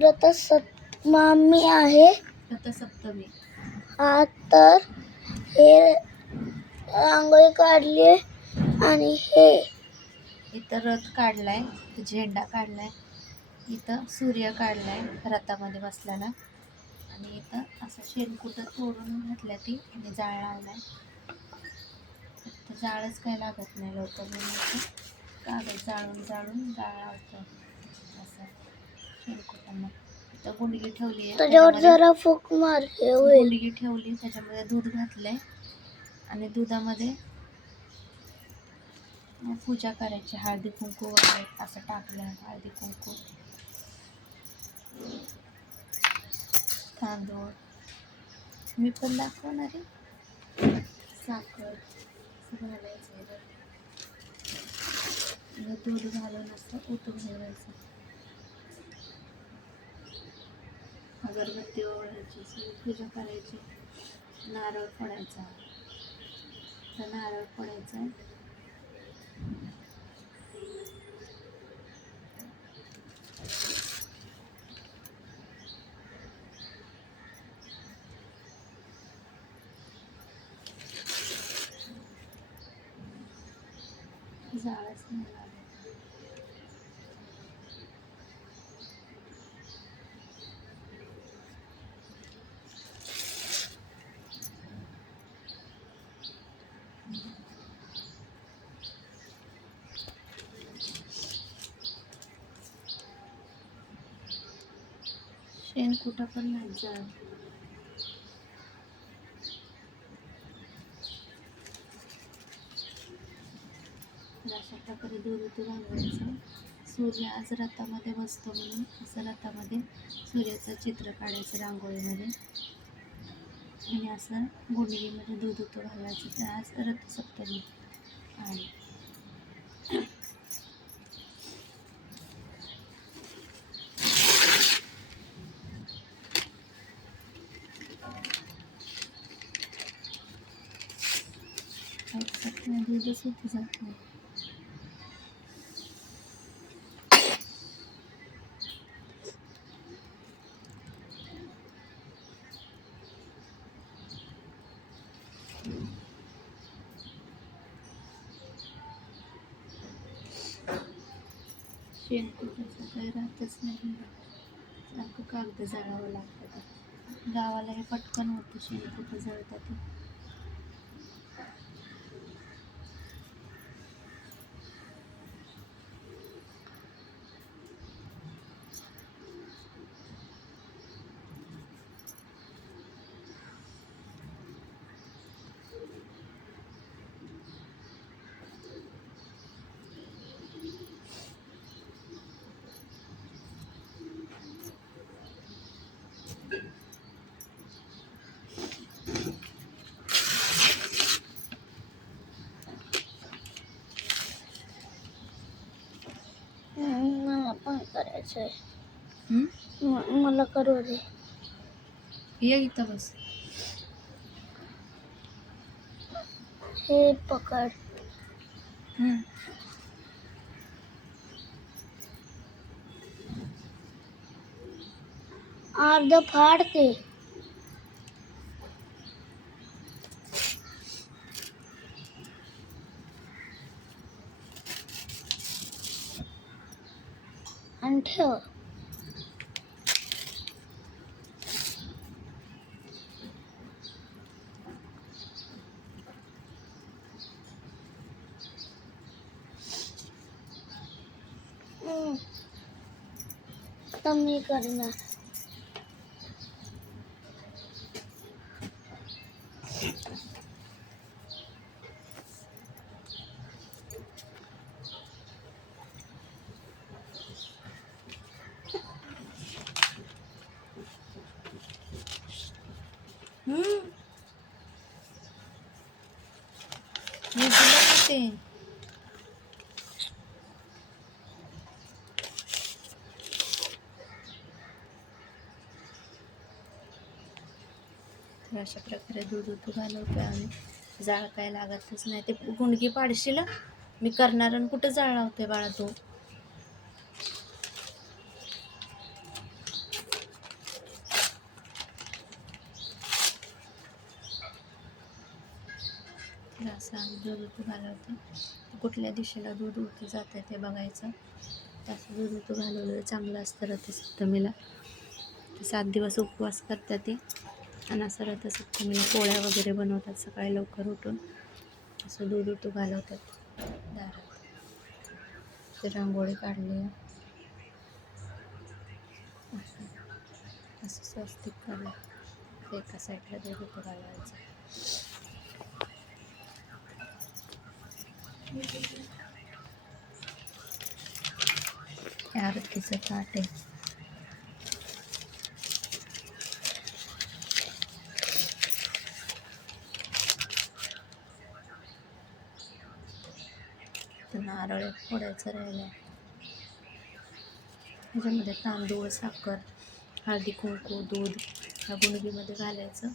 रथसप्तमी आहे. रथसप्तमी. हा तर हे रांगोळी काढली आणि हे इथं रथ काढलाय, झेंडा काढलाय, इथं सूर्य काढलाय रथामध्ये बसलेला, आणि इथं असं शेणकुटं तोडून घातल्या ती आणि जाळ लावलाय. तर जाळच काही लागत नाही लवकर, म्हणून इथं कागद जाळून जाळून जाळ लावतो असं शेणकुटांना. इथं गुंडगी ठेवली आहे, त्याच्यावर जरा फूक मारली होईल. गुंडगी ठेवली, त्याच्यामध्ये दूध घातलंय आणि दुधामध्ये पूजा करायची. हळदी कुंकू वगैरे असं टाकलं, हळदी कुंकू, तांदूळ, मी पण दाखवणार आहे, साखर घालायचं, दूध घालून असं ओतून घालायचं, अगरबत्ती ओवाळायची, पूजा करायची, नारळ फोडायचा, तर नारळ फोडायचा. जाळच नाही लागत. शेण कुठं पण नाही जाळ. अशा प्रकारे दूध घालवायचं. सूर्य आज रथामध्ये बसतो म्हणून असं रथामध्ये सूर्याचं चित्र काढायचं रांगोळीमध्ये, आणि असं गुंडगीमध्ये दूध घालायचं. तर आज रथसप्तमी आहे. दूधच होत जात नाही. शेणकुटाचं काही राहतच नाही, सारखं कागद जाळावं लागतं. गावाला हे पटकन होतं, शेणकुटं जळतात. मला पण करायचंय. मला करू दे. ये इथं बस. हे पकड. अर्ध फाडते. आणि ठेव. आता मी करणार. अशा प्रकारे दूध घालवतो आणि जाळ काय लागतच नाही. ते गुंडगी पाडशील मी करणार, आणि कुठं जाळ लावते बाळा तू. तर असं आम्ही दूध उतू घालवते. कुठल्या दिशेला दूध उतू जात आहे ते बघायचं. तसं दूध उतू घालवलेलं चांगलं असतं रथसप्तमीला. 7 दिवस उपवास करतात ते. आणि असं रथसप्तमीला पोळ्या वगैरे बनवतात सकाळी लवकर उठून. असं दूध उतू घालवतात दारात. ते रांगोळी काढली आहे. असं स्वस्तिक काढलं. एका साईडला दूध उतू घालायचं. हे आरतीचं ताट आहे. तर नारळ फोडायचं राहिलं आहे. ह्याच्यामध्ये तांदूळ, साखर, हळदी, कुंकू, दूध ह्या गुणगीमध्ये घालायचं.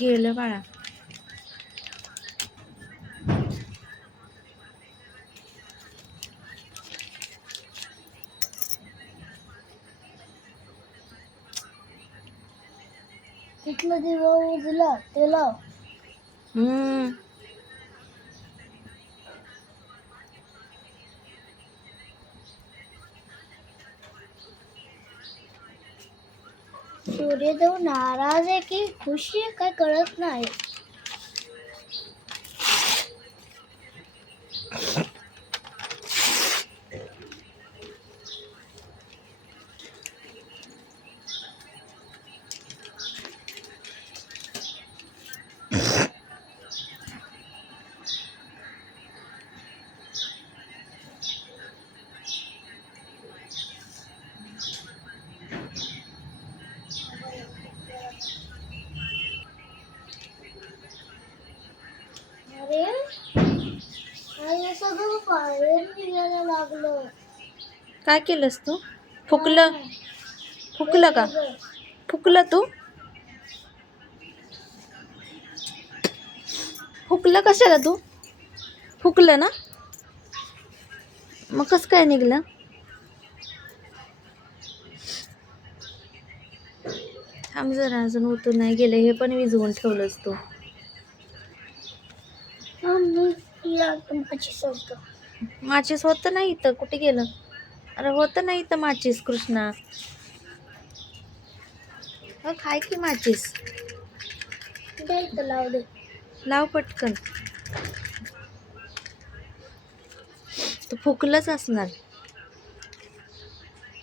गेलं बाळा. तिथला दिवा उजला ते लाव. सूर्यदेव नाराज आहे की खुशी आहे काय कळत नाही. अरे अरे सगळं बाहेर निघायला लागलं. काय केलंस तू? फुकलं का? फुकलं तू? फुकलं कशाला तू? फुकलं ना? मग कसं काय निघलं? थांब जरा, अजून उतू नाही गेलं. हे पण विझवून ठेवलंस तू. माचीस होतं नाही इथं. कुठे गेलं? अरे होतं नाही इथं माचीस कृष्णा. खाय की माचीस. लाव दे. लाव पटकन. तू फुकलंच असणार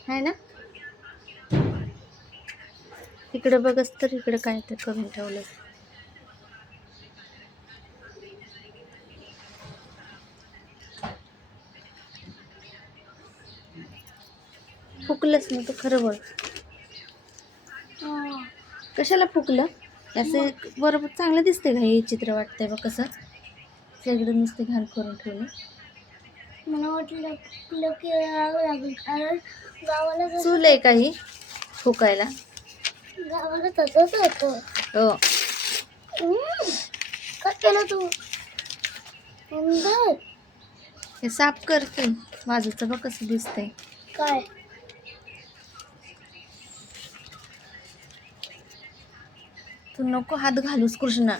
आहे ना. इकडे बघस तर इकडे काय ते करून ठेवलं. फुकलंच ना तू, खरं बोल. कशाला फुकलं? असं बरोबर चांगलं दिसतंय का? हे चित्र वाटतंय बघ कसं सगळं नुसते घाण करून ठेवलं. मला वाटलं की लागेल कारण गावाला चूल आहे काही फुकायला. गावाला तसंच होतं. हो. काय केलं तू? हे साफ करते. बाजूचं बघ कसं दिसतंय. काय तू नको हात घालूस कृष्णा.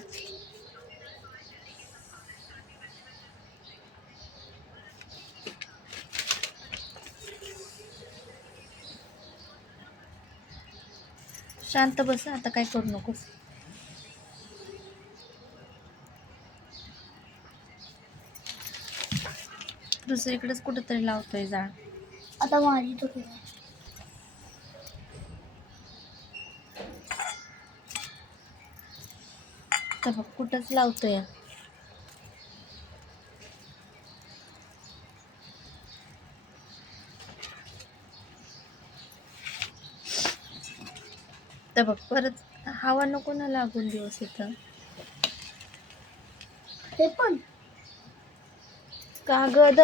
शांत बस. आता काय करू नकोस. दुसरीकडेच कुठेतरी लावतोय जाळ. आता माझी चुकी नाही. तर बघ कुठंच लावतोय. तर बघ परत हवा नको ना लागून दिवस इथं. हे पण कागद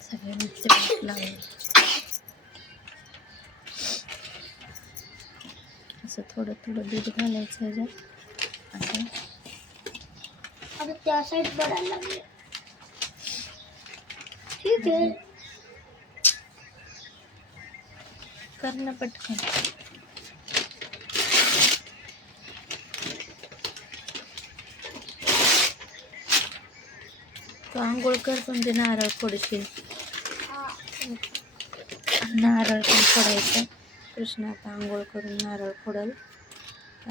सगळे नुसते वाट लागले. असं थोडं थोडं दूध घालायचं ह्याच्यात असं. आता त्या साईड पडायला लागले. ठीक आहे. कर ना पटकन. तू आंघोळ कर पण ते नारळ फोडशील. हा. नारळ पण फोडायचं. कृष्ण आता आंघोळ करून नारळ फोडल.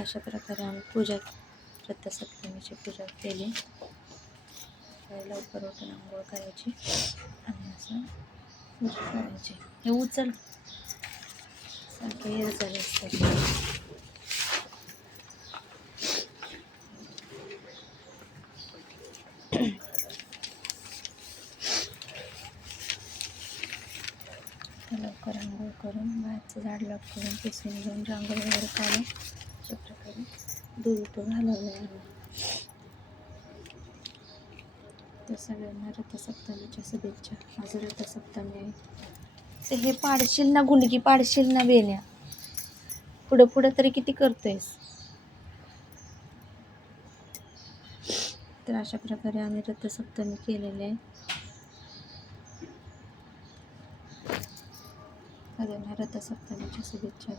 अशा प्रकारे आम्ही पूजा रथसप्तमीची पूजा केली. लवकर उठून आंघोळ करायची आणि असं पूजा करायची. हे उचल सारखे हेर झाले असतात. लवकर आंघोळ करून बाहेरचं झाड लाट करून पुसून घेऊन रांगोळी वगैरे काढून अशा प्रकारे दूध तो घालवलं आहे आम्ही. तर सगळ्यांना रथसप्तमीच्या शुभेच्छा. आज रथसप्तमी आहे. ते हे पाडशील ना गुंडगी, पाडशील ना बेण्या. पुढं पुढं तरी किती करतोयस. तर अशा प्रकारे आम्ही रथसप्तमी केलेली आहे. सगळ्यांना रथसप्तमीच्या शुभेच्छा.